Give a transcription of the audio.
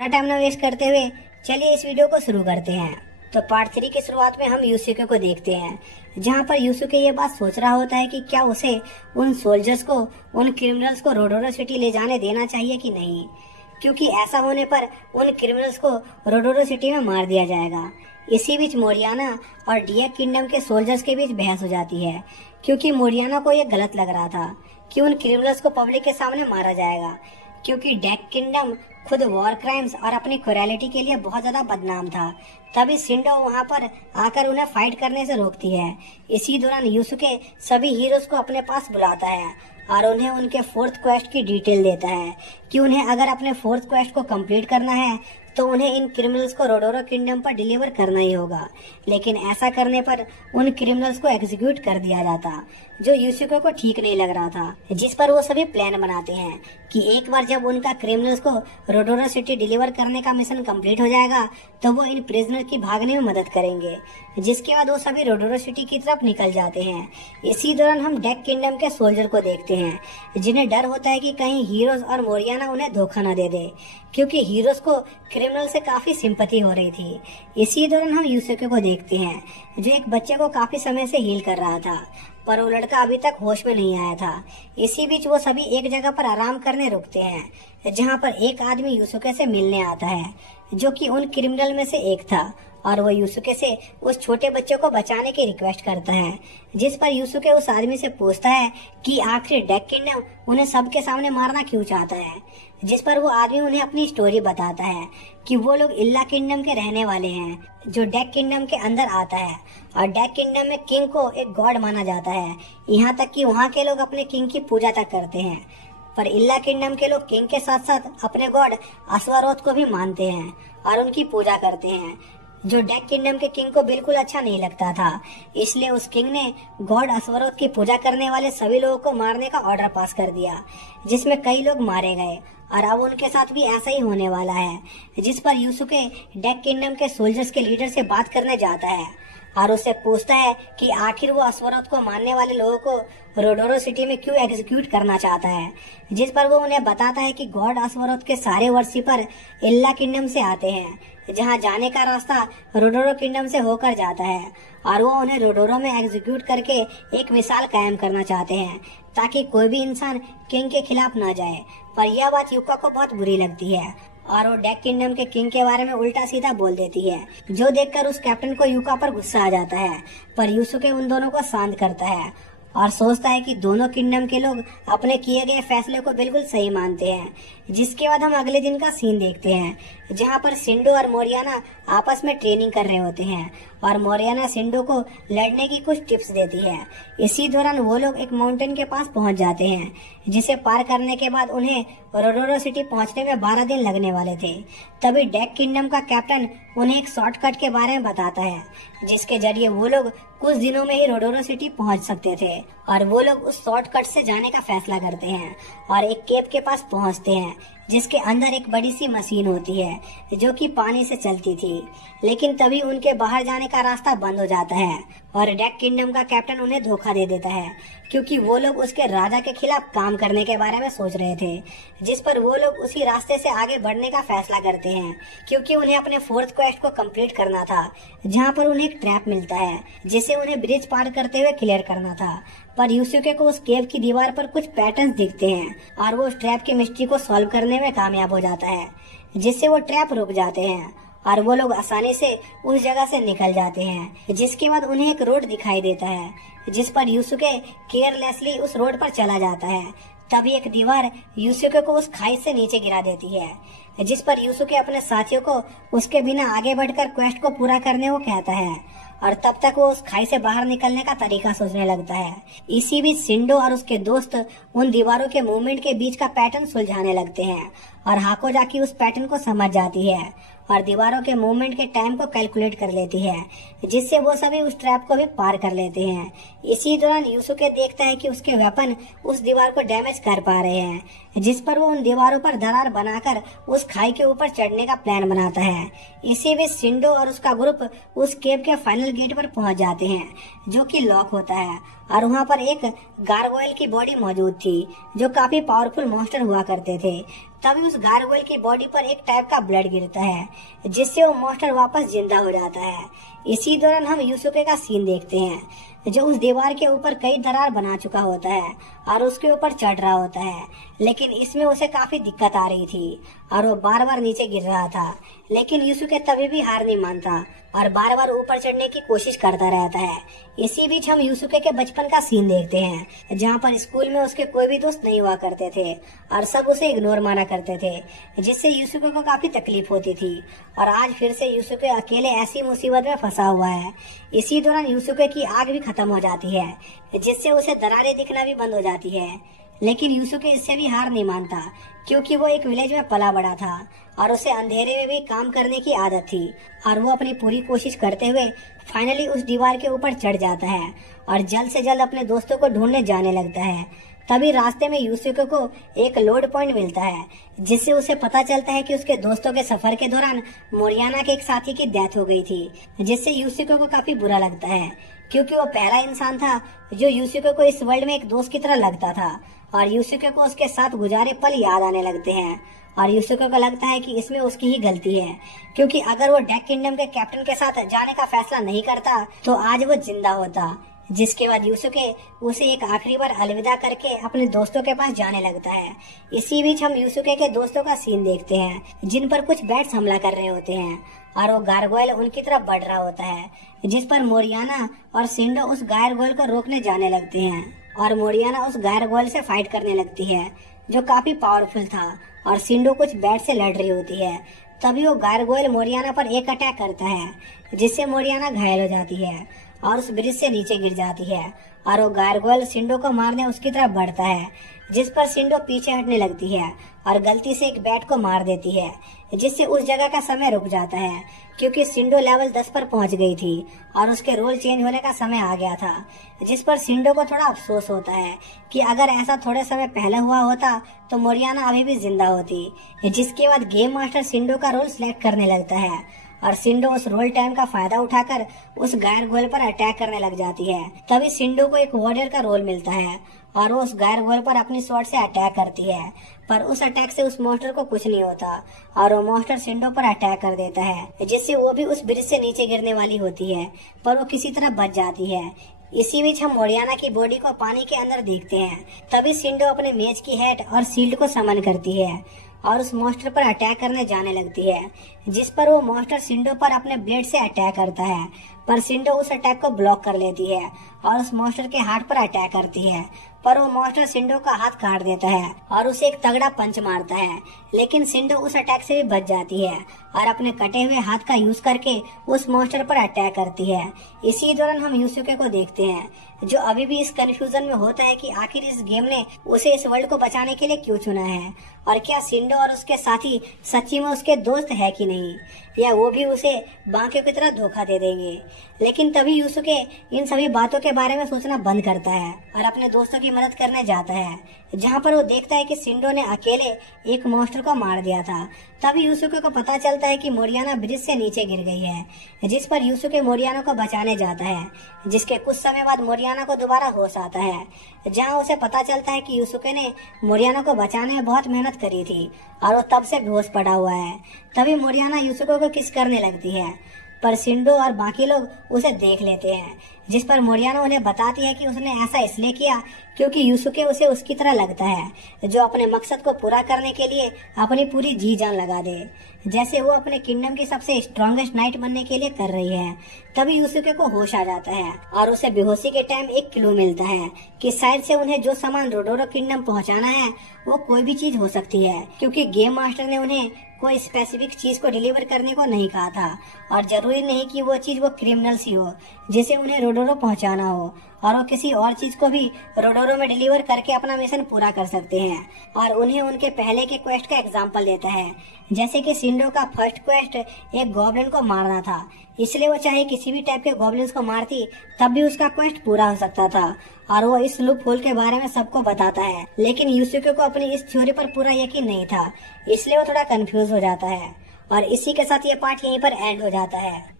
Time ना waste करते हुए चलिए इस वीडियो को शुरू करते हैं। तो पार्ट 3 की शुरुआत में हम यूसुके को देखते हैं, जहां पर यूसुके ये बात सोच रहा होता है कि क्या उसे उन सोल्जर्स को, उन क्रिमिनल्स को रोडोरो सिटी ले जाने देना चाहिए कि नहीं, क्योंकि ऐसा होने पर उन क्रिमिनल्स को रोडोरो सिटी में मार दिया जाएगा। इसी बीच मोरियाना और डिएक किंगडम के सोल्जर्स के बीच बहस हो जाती है, क्योंकि मोरियाना को यह गलत लग रहा था कि उन क्रिमिनल्स को पब्लिक के सामने मारा जाएगा, क्योंकि डेक किंगडम खुद वॉर क्राइम्स और अपनी क्रूरैलिटी के लिए बहुत ज्यादा बदनाम था। तभी शिंडो वहां पर आकर उन्हें फाइट करने से रोकती है। इसी दौरान यूसुके सभी हीरोज को अपने पास बुलाता है और उन्हें उनके 4th क्वेस्ट की डिटेल देता है कि उन्हें अगर अपने 4th क्वेस्ट को कंप्लीट करना है तो उन्हें इन क्रिमिनल्स को रोडोरो किंगडम पर डिलीवर करना ही होगा। लेकिन ऐसा करने पर उन क्रिमिनल्स को एग्जीक्यूट कर दिया जाता, जो यूसुके को ठीक नहीं लग रहा था। जिस पर वो सभी प्लान बनाते हैं कि एक बार जब उनका क्रिमिनल्स को रोडोरो सिटी डिलीवर करने का मिशन कंप्लीट हो जाएगा तो वो इन प्रिजनर की भागने में मदद करेंगे, जिसके बाद वो सभी रोडोरो सिटी की तरफ निकल जाते हैं। इसी दौरान हम डेक किंगडम के सोल्जर को देखते हैं, जिन्हें डर होता है कि कहीं हीरोज और मोरियाना उन्हें धोखा न दे दे, क्योंकि हीरोज को क्रिमिनल से काफी सिंपैथी हो रही थी। इसी दौरान हम यूसुके को देखते हैं, जो एक बच्चे को काफी समय से हील कर रहा था, पर वो लड़का अभी तक होश में नहीं आया था। इसी बीच वो सभी एक जगह पर आराम करने रुकते हैं, जहां पर एक आदमी यूसुके से मिलने आता है, जो कि उन क्रिमिनल में से एक था, और वो यूसुके से उस छोटे बच्चे को बचाने की रिक्वेस्ट करता है। जिस पर यूसुके उस आदमी से पूछता है कि आखिर डेक किंगडम उन्हें सबके सामने मारना क्यों चाहता है। जिस पर वो आदमी उन्हें अपनी स्टोरी बताता है कि वो लोग इल्ला किंगडम के रहने वाले हैं, जो डेक किंगडम के अंदर आता है, और डेक किंगडम में किंग को एक गॉड माना जाता है। यहाँ तक कि वहाँ के लोग अपने किंग की पूजा तक करते हैं। पर इल्ला किंगडम के लोग किंग के साथ साथ अपने गॉड अश्वरोथ को भी मानते हैं और उनकी पूजा करते हैं, जो डेक किंगडम के किंग को बिल्कुल अच्छा नहीं लगता था। इसलिए उस किंग ने गॉड अश्वरोथ की पूजा करने वाले सभी लोगों को मारने का ऑर्डर पास कर दिया, जिसमें कई लोग मारे गए, और अब उनके साथ भी ऐसा ही होने वाला है। जिस पर यूसुके डेक किंगडम के सोल्जर्स के लीडर से बात करने जाता है और उससे पूछता है कि आखिर वो अश्वरोथ को मारने वाले लोगों को रोडोरो सिटी में क्यों एग्जीक्यूट करना चाहता है। जिस पर वो उन्हें बताता है कि गॉड अश्वरोथ के सारे वर्शिपर इल्ला किंगडम से आते हैं, जहां जाने का रास्ता रोडोरो किंगडम से होकर जाता है, और वो उन्हें रोडोरो में एग्जीक्यूट करके एक मिसाल कायम करना चाहते हैं, ताकि कोई भी इंसान किंग के खिलाफ ना जाए। पर यह बात युका को बहुत बुरी लगती है और वो डेक किंगडम के किंग के बारे में उल्टा सीधा बोल देती है, जो देखकर उस कैप्टन को युका पर गुस्सा आ जाता है। पर यूसुके उन दोनों को शांत करता है और सोचता है कि दोनों किंगडम के लोग अपने किए गए फैसले को बिल्कुल सही मानते हैं। जिसके बाद हम अगले दिन का सीन देखते हैं, जहां पर शिंडो और मोरियाना आपस में ट्रेनिंग कर रहे होते हैं और मोरियाना शिंडो को लड़ने की कुछ टिप्स देती है। इसी दौरान वो लोग एक माउंटेन के पास पहुंच जाते हैं, जिसे पार करने के बाद उन्हें रोडोरो सिटी पहुंचने में 12 दिन लगने वाले थे। तभी डेक किंगडम का कैप्टन उन्हें एक शॉर्टकट के बारे में बताता है, जिसके जरिए वो लोग कुछ दिनों में ही रोडोरो सिटी पहुंच सकते थे, और वो लोग उस शॉर्टकट से जाने का फैसला करते हैं और एक केव के पास पहुंचते हैं, जिसके अंदर एक बड़ी सी मशीन होती है, जो कि पानी से चलती थी। लेकिन तभी उनके बाहर जाने का रास्ता बंद हो जाता है और डेक किंगडम का कैप्टन उन्हें धोखा दे देता है, क्योंकि वो लोग उसके राजा के खिलाफ काम करने के बारे में सोच रहे थे। जिस पर वो लोग उसी रास्ते से आगे बढ़ने का फैसला करते हैं, क्योंकि उन्हें अपने 4th क्वेस्ट को कंप्लीट करना था, जहां पर उन्हें एक ट्रैप मिलता है, जिसे उन्हें ब्रिज पार करते हुए क्लियर करना था। पर यूसुके को उस केव की दीवार पर कुछ पैटर्न्स दिखते हैं और वो उस ट्रैप की मिस्ट्री को सॉल्व करने में कामयाब हो जाता है, जिससे वो ट्रैप रुक जाते हैं और वो लोग आसानी से उस जगह से निकल जाते हैं। जिसके बाद उन्हें एक रोड दिखाई देता है, जिस पर यूसुके केयरलेसली उस रोड पर चला जाता है। तभी एक दीवार यूसुके को उस खाई से नीचे गिरा देती है, जिस पर यूसुके अपने साथियों को उसके बिना आगे बढ़कर क्वेस्ट को पूरा करने को कहता है, और तब तक वो उस खाई से बाहर निकलने का तरीका सोचने लगता है। इसी बीच शिंडो और उसके दोस्त उन दीवारों के मूवमेंट के बीच का पैटर्न सुलझाने लगते हैं, और हाकोजाकी उस पैटर्न को समझ जाती है और दीवारों के मूवमेंट के टाइम को कैलकुलेट कर लेती है, जिससे वो सभी उस ट्रैप को भी पार कर लेते हैं। इसी दौरान यूसुके देखता है कि उसके वेपन उस दीवार को डैमेज कर पा रहे हैं, जिस पर वो उन दीवारों पर दरार बनाकर उस खाई के ऊपर चढ़ने का प्लान बनाता है। इसी बीच शिंडो और उसका ग्रुप उस केव के फाइनल गेट पर पहुंच जाते हैं, जो कि लॉक होता है, और वहां पर एक गारगोयल की बॉडी मौजूद थी, जो काफी पावरफुल मॉन्स्टर हुआ करते थे। तभी उस गारगोइल की बॉडी पर एक टाइप का ब्लड गिरता है, जिससे वो मॉन्स्टर वापस जिंदा हो जाता है। इसी दौरान हम यूसुके का सीन देखते हैं, जो उस दीवार के ऊपर कई दरार बना चुका होता है और उसके ऊपर चढ़ रहा होता है, लेकिन इसमें उसे काफी दिक्कत आ रही थी और वो बार बार नीचे गिर रहा था। लेकिन यूसुके तभी भी हार नहीं मानता और बार बार ऊपर चढ़ने की कोशिश करता रहता है। इसी बीच हम यूसुके के बचपन का सीन देखते हैं, जहाँ पर स्कूल में उसके कोई भी दोस्त नहीं हुआ करते थे और सब उसे इग्नोर माना करते थे, जिससे यूसुके को काफी तकलीफ होती थी। और आज फिर से यूसुके अकेले ऐसी मुसीबत में फंसा हुआ है। इसी दौरान यूसुके की आग भी खत्म हो जाती है, जिससे उसे दरारें दिखना भी बंद हो जाती है। लेकिन यूसुके इससे भी हार नहीं मानता, क्योंकि वो एक विलेज में पला बड़ा था और उसे अंधेरे में भी काम करने की आदत थी और वो अपनी पूरी कोशिश करते हुए फाइनली उस दीवार के ऊपर चढ़ जाता है और जल्द से जल्द अपने दोस्तों को ढूंढने जाने लगता है। तभी रास्ते में यूसुके को एक लोड पॉइंट मिलता है, जिससे उसे पता चलता है कि उसके दोस्तों के सफर के दौरान मोरियाना के एक साथी की डेथ हो गई थी, जिससे यूसुके को काफी बुरा लगता है, क्योंकि वो पहला इंसान था जो यूसुके को इस वर्ल्ड में एक दोस्त की तरह लगता था। और यूसुके को उसके साथ गुजारे पल याद आने लगते हैं और यूसुके को लगता है कि इसमें उसकी ही गलती है, क्योंकि अगर वो डेक किंगडम के कैप्टन के साथ जाने का फैसला नहीं करता तो आज वो जिंदा होता। जिसके बाद यूसुके उसे एक आखिरी बार अलविदा करके अपने दोस्तों के पास जाने लगता है। इसी बीच हम यूसुके के दोस्तों का सीन देखते हैं, जिन पर कुछ बैट्स हमला कर रहे होते हैं और वो गारगोइल उनकी तरफ बढ़ रहा होता है, जिस पर मोरियाना और सिंडो उस गारगोइल को रोकने जाने लगते हैं और मोरियाना उस गारगोइल से फाइट करने लगती है, जो काफी पावरफुल था और सिंडो कुछ बैट से लड़ रही होती है। तभी वो गारगोइल मोरियाना पर एक अटैक करता है, जिससे मोरियाना घायल हो जाती है और उस ब्रिज से नीचे गिर जाती है और वो गारगोइल सिंडो को मारने उसकी तरफ बढ़ता है, जिस पर सिंडो पीछे हटने लगती है और गलती से एक बैट को मार देती है, जिससे उस जगह का समय रुक जाता है, क्योंकि सिंडो लेवल 10 पर पहुंच गई थी और उसके रोल चेंज होने का समय आ गया था। जिस पर सिंडो को थोड़ा अफसोस होता है कि अगर ऐसा थोड़े समय पहले हुआ होता तो मोरियाना अभी भी जिंदा होती। जिसके बाद गेम मास्टर सिंडो का रोल सिलेक्ट करने लगता है और सिंडो उस रोल टाइम का फायदा उठाकर उस गायरगोइल पर अटैक करने लग जाती है। तभी सिंडो को एक वॉरियर का रोल मिलता है और वो उस गायरगोइल पर अपनी स्वॉर्ड से अटैक करती है, पर उस अटैक से उस मॉन्स्टर को कुछ नहीं होता और वो मॉन्स्टर सिंडो पर अटैक कर देता है, जिससे वो भी उस ब्रिज से नीचे गिरने वाली होती है, पर वो किसी तरह बच जाती है। इसी बीच हम मोरियाना की बॉडी को पानी के अंदर देखते हैं। तभी सिंडो अपने मेज की हेड और शील्ड को समन करती है और उस मॉन्स्टर पर अटैक करने जाने लगती है, जिस पर वो मॉन्स्टर सिंडो पर अपने ब्लेड से अटैक करता है, पर सिंडो उस अटैक को ब्लॉक कर लेती है और उस मॉन्स्टर के हाथ पर अटैक करती है, पर वो मॉन्स्टर सिंडो का हाथ काट देता है और उसे एक तगड़ा पंच मारता है। लेकिन सिंडो उस अटैक से भी बच जाती है और अपने कटे हुए हाथ का यूज करके उस मॉन्स्टर पर अटैक करती है। इसी दौरान हम यूसुके को देखते हैं, जो अभी भी इस कंफ्यूजन में होता है कि आखिर इस गेम ने उसे इस वर्ल्ड को बचाने के लिए क्यों चुना है और क्या सिंडो और उसके साथी सच्ची में उसके दोस्त है कि नहीं, या वो भी उसे बाकियों की तरह धोखा दे देंगे। लेकिन तभी यूसुके इन सभी बातों के बारे में सोचना बंद करता है और अपने दोस्तों की मदद करने जाता है, जहाँ पर वो देखता है कि सिंडो ने अकेले एक मॉन्स्टर को मार दिया था। तभी यूसुके को पता चलता है कि मोरियाना ब्रिज से नीचे गिर गई है, जिस पर यूसुके मोरियाना को बचाने जाता है, जिसके कुछ समय बाद मोरियाना को दोबारा होश आता है, जहाँ उसे पता चलता है कि यूसुके ने मोरियाना को बचाने में बहुत मेहनत करी थी और वो तब से बेहोश पड़ा हुआ है। तभी मोरियाना यूसुके को किस करने लगती है, पर सिंडो और बाकी लोग उसे देख लेते हैं, जिस पर मोरियाना उन्हें बताती है कि उसने ऐसा इसलिए किया क्योंकि यूसुके उसे उसकी तरह लगता है, जो अपने मकसद को पूरा करने के लिए अपनी पूरी जी जान लगा दे, जैसे वो अपने किंगडम की सबसे स्ट्रॉन्गेस्ट नाइट बनने के लिए कर रही है। तभी यूसुके को होश आ जाता है और उसे बेहोशी के टाइम एक क्लू मिलता है कि शायद से उन्हें जो सामान रोडोरो किंगडम पहुंचाना है वो कोई भी चीज हो सकती है, क्योंकि गेम मास्टर ने उन्हें कोई स्पेसिफिक चीज को डिलीवर करने को नहीं कहा था और जरूरी नहीं कि वो चीज वो क्रिमिनल्स ही हो जिसे उन्हें रोडोरो पहुंचाना हो, और वो किसी और चीज को भी रोडोरो में डिलीवर करके अपना मिशन पूरा कर सकते हैं। और उन्हें उनके पहले के क्वेस्ट का एग्जांपल देता है, जैसे कि सिंडो का फर्स्ट क्वेस्ट एक गॉब्लिन को मारना था, इसलिए वो चाहे किसी भी टाइप के गॉब्लिन्स को मारती तब भी उसका क्वेस्ट पूरा हो सकता था, और वो इस लूप होल के बारे में सबको बताता है। लेकिन यूसुके को अपनी इस थ्योरी पर पूरा यकीन नहीं था, इसलिए वो थोड़ा कंफ्यूज हो जाता है। और इसी के साथ ये पार्ट यहीं पर एंड हो जाता है।